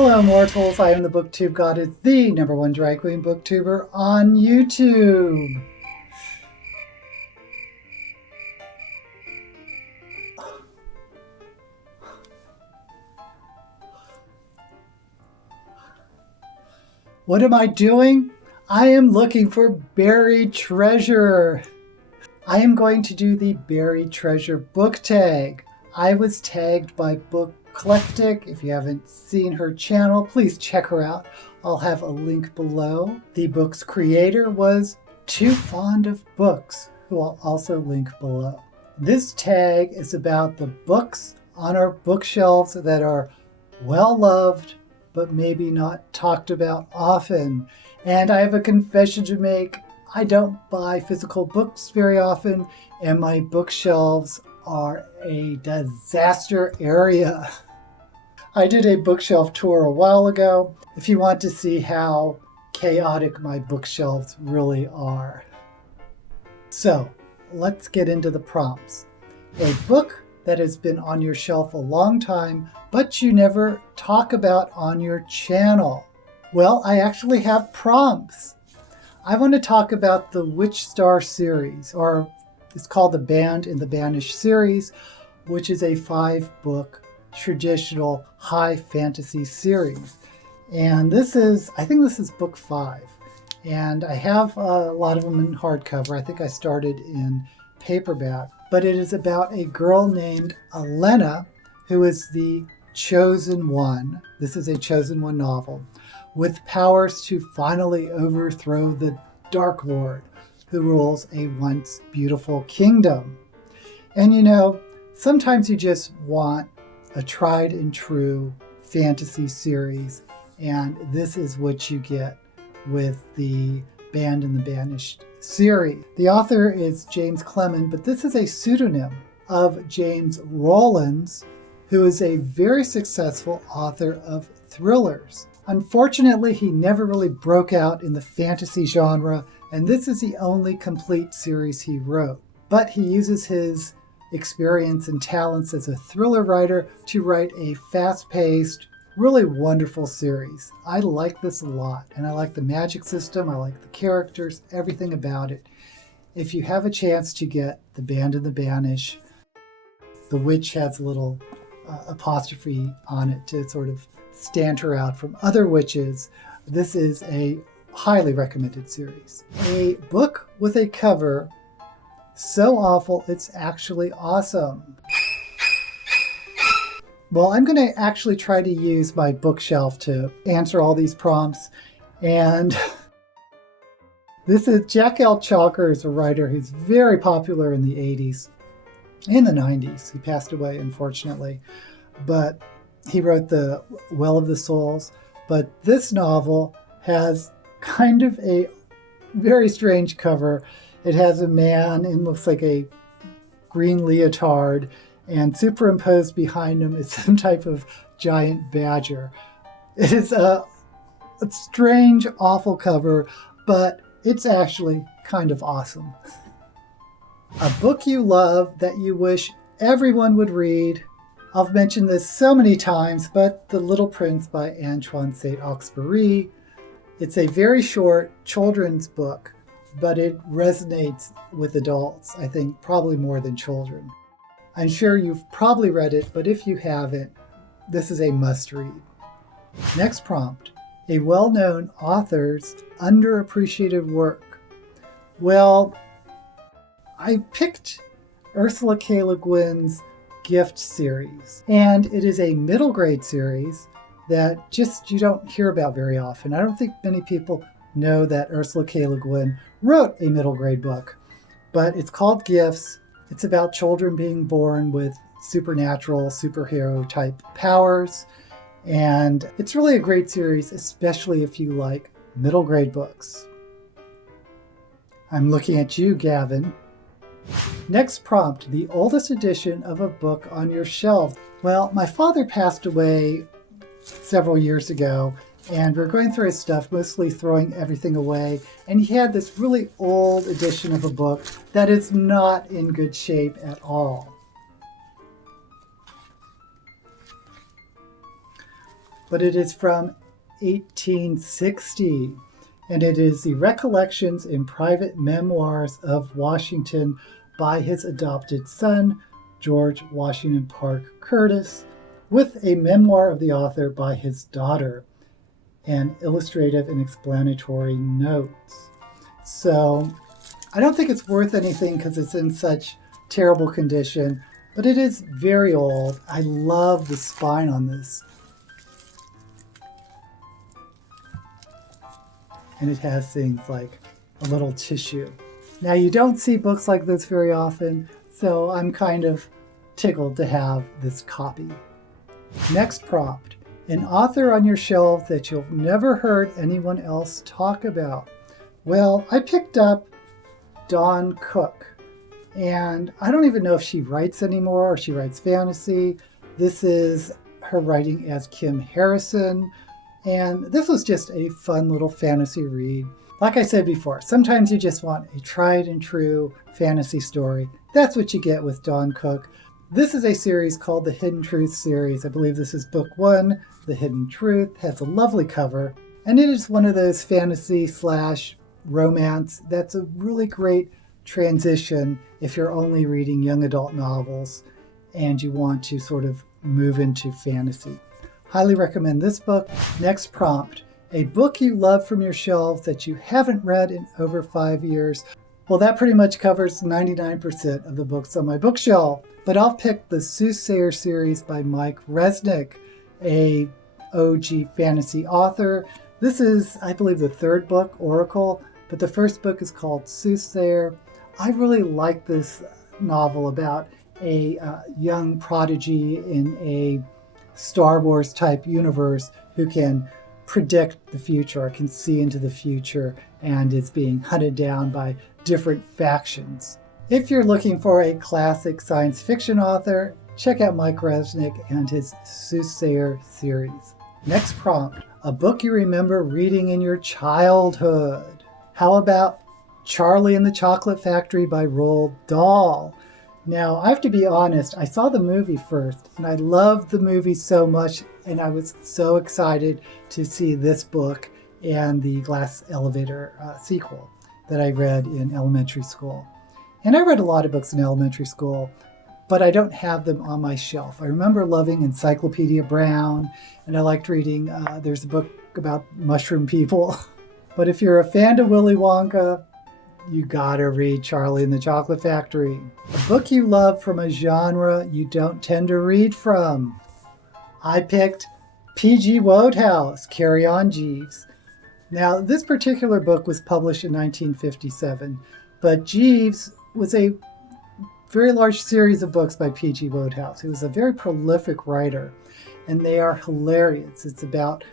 Hello mortals, I am the booktube goddess, the #1 drag queen booktuber on YouTube. What am I doing? I am looking for buried treasure. I am going to do the buried treasure book tag. I was tagged by Bookeclectic. If you haven't seen her channel, please check her out. I'll have a link below. The book's creator was Too Fond of Books, who I'll also link below. This tag is about the books on our bookshelves that are well loved, but maybe not talked about often. And I have a confession to make. I don't buy physical books very often, and my bookshelves are a disaster area. I did a bookshelf tour a while ago, if you want to see how chaotic my bookshelves really are. So, let's get into the prompts. A book that has been on your shelf a long time, but you never talk about on your channel. Well, I actually have prompts. I want to talk about the Witch Star series, or it's called the Banned and the Banished series, which is a 5-book traditional high fantasy series. And I think this is book 5. And I have a lot of them in hardcover. I think I started in paperback. But it is about a girl named Elena, who is the Chosen One. This is a Chosen One novel, with powers to finally overthrow the Dark Lord, who rules a once beautiful kingdom. And sometimes you just want a tried and true fantasy series, and this is what you get with the Banned and the Banished series. The author is James Clement, but this is a pseudonym of James Rollins, who is a very successful author of thrillers. Unfortunately, he never really broke out in the fantasy genre, and this is the only complete series he wrote. But he uses his experience and talents as a thriller writer to write a fast-paced, really wonderful series. I like this a lot, and I like the magic system, I like the characters, everything about it. If you have a chance to get the Banned and the Banished, the witch has a little apostrophe on it to sort of stand her out from other witches. This is a highly recommended series. A book with a cover so awful it's actually awesome. Well, I'm going to actually try to use my bookshelf to answer all these prompts. And this is Jack L. Chalker, is a writer who's very popular in the 80s, in the 90s. He passed away, unfortunately. But he wrote The Well of the Souls. But this novel has kind of a very strange cover. It has a man in looks like a green leotard, and superimposed behind him is some type of giant badger. It is a strange, awful cover, but it's actually kind of awesome. A book you love that you wish everyone would read. I've mentioned this so many times, but The Little Prince by Antoine Saint-Exupéry. It's a very short children's book, but it resonates with adults, I think, probably more than children. I'm sure you've probably read it, but if you haven't, this is a must-read. Next prompt, a well-known author's underappreciated work. Well, I picked Ursula K. Le Guin's Gift series, and it is a middle grade series that you don't hear about very often. I don't think many people know that Ursula K. Le Guin wrote a middle grade book, but it's called Gifts. It's about children being born with supernatural, superhero type powers, and it's really a great series, especially if you like middle grade books. I'm looking at you, Gavin. Next prompt, the oldest edition of a book on your shelf. Well, my father passed away several years ago, and we're going through his stuff, mostly throwing everything away. And he had this really old edition of a book that is not in good shape at all. but it is from 1860, and it is the Recollections and Private Memoirs of Washington by his adopted son, George Washington Parke Curtis, with a memoir of the author by his daughter, and illustrative and explanatory notes. So I don't think it's worth anything because it's in such terrible condition, but it is very old. I love the spine on this. And it has things like a little tissue. Now, you don't see books like this very often, so I'm kind of tickled to have this copy. Next prompt, an author on your shelf that you've never heard anyone else talk about. Well, I picked up Dawn Cook, and I don't even know if she writes anymore or she writes fantasy. This is her writing as Kim Harrison, and this was just a fun little fantasy read. Like I said before, sometimes you just want a tried and true fantasy story. That's what you get with Dawn Cook. This is a series called the Hidden Truth series. I believe this is book 1, The Hidden Truth. Has a lovely cover, and it is one of those fantasy/romance that's a really great transition if you're only reading young adult novels and you want to sort of move into fantasy. Highly recommend this book. Next prompt, a book you love from your shelves that you haven't read in over 5 years. Well, that pretty much covers 99% of the books on my bookshelf, but I'll pick the Soothsayer series by Mike Resnick, a OG fantasy author. This is, I believe, the third book, Oracle, but the first book is called Soothsayer. I really like this novel about a young prodigy in a Star Wars type universe who can predict the future or can see into the future and is being hunted down by different factions. If you're looking for a classic science fiction author, check out Mike Resnick and his Soothsayer series. Next prompt, a book you remember reading in your childhood. How about Charlie and the Chocolate Factory by Roald Dahl? Now, I have to be honest, I saw the movie first, and I loved the movie so much, and I was so excited to see this book and the Glass Elevator sequel that I read in elementary school. And I read a lot of books in elementary school, but I don't have them on my shelf. I remember loving Encyclopedia Brown, and I liked reading, there's a book about mushroom people. But if you're a fan of Willy Wonka, you gotta read Charlie and the Chocolate Factory. A book you love from a genre you don't tend to read from. I picked P.G. Wodehouse, Carry On Jeeves. Now, this particular book was published in 1957, but Jeeves was a very large series of books by P.G. Wodehouse. He was a very prolific writer, and they are hilarious. It's about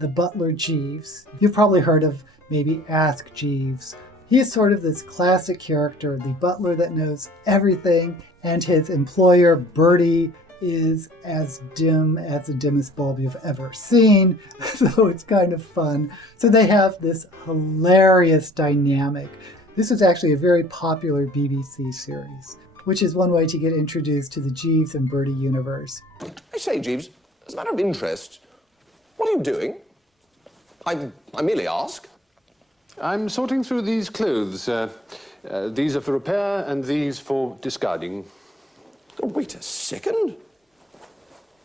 the butler Jeeves. You've probably heard of maybe Ask Jeeves. He is sort of this classic character, the butler that knows everything, and his employer, Bertie, is as dim as the dimmest bulb you've ever seen. So it's kind of fun. So they have this hilarious dynamic. This was actually a very popular BBC series, which is one way to get introduced to the Jeeves and Bertie universe. I say, Jeeves, as a matter of interest, what are you doing? I merely ask. I'm sorting through these clothes. These are for repair and these for discarding. Oh, wait a second.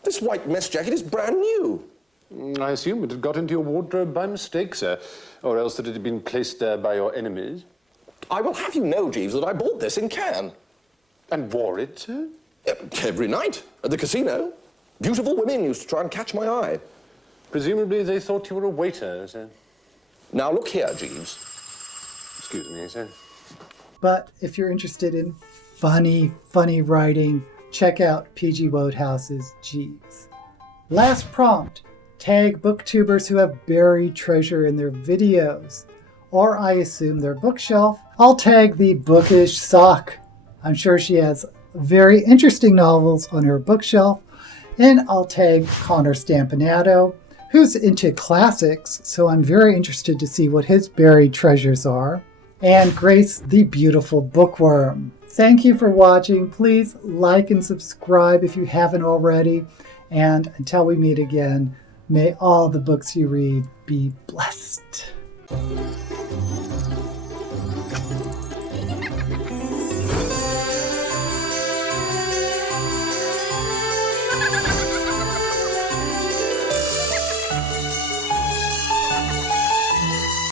This white mess jacket is brand new. I assume it had got into your wardrobe by mistake, sir, or else that it had been placed there by your enemies. I will have you know, Jeeves, that I bought this in Cannes. And wore it, sir? Every night at the casino. Beautiful women used to try and catch my eye. Presumably they thought you were a waiter, sir. Now look here, Jeeves. Excuse me, sir. But if you're interested in funny writing, check out P.G. Wodehouse's Jeeves. Last prompt, tag booktubers who have buried treasure in their videos, or I assume their bookshelf. I'll tag the bookish sock. I'm sure she has very interesting novels on her bookshelf. And I'll tag Connor Stampinato, who's into classics, so I'm very interested to see what his buried treasures are. And Grace the Beautiful Bookworm. Thank you for watching. Please like and subscribe if you haven't already. And until we meet again, May all the books you read be blessed.